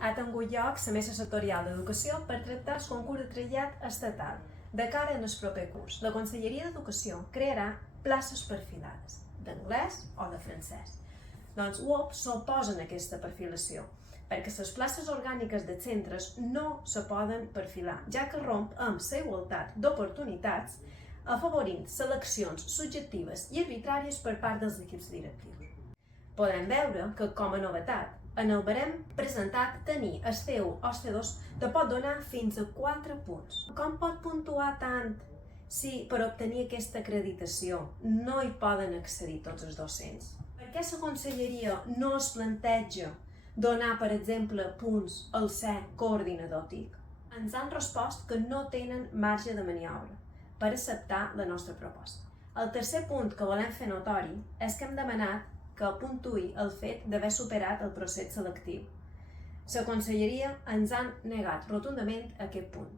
ha tingut lloc la Mesa Sectorial d'Educació per tractar el concurs de trasllat estatal. De cara en el proper curs, la Conselleria d'Educació crearà places perfilades, d'anglès o de francès. Doncs UOP s'oposa a aquesta perfilació, perquè les places orgàniques dels centres no se poden perfilar, ja que romp amb la igualtat d'oportunitats, afavorint seleccions subjectives i arbitràries per part dels equips directius. Podem veure que, com a novetat, en el barem presentat tenir el C1 o el C2 te pot donar fins a 4 punts. Com pot puntuar tant si per obtenir aquesta acreditació no hi poden accedir tots els docents? Per què la Conselleria no es planteja donar, per exemple, punts al ser coordinador TIC? Ens han respost que no tenen marge de maniobra per acceptar la nostra proposta. El tercer punt que volem fer notori és que hem demanat que puntuï el fet d'haver superat el procés selectiu. La Conselleria ens ha negat rotundament aquest punt.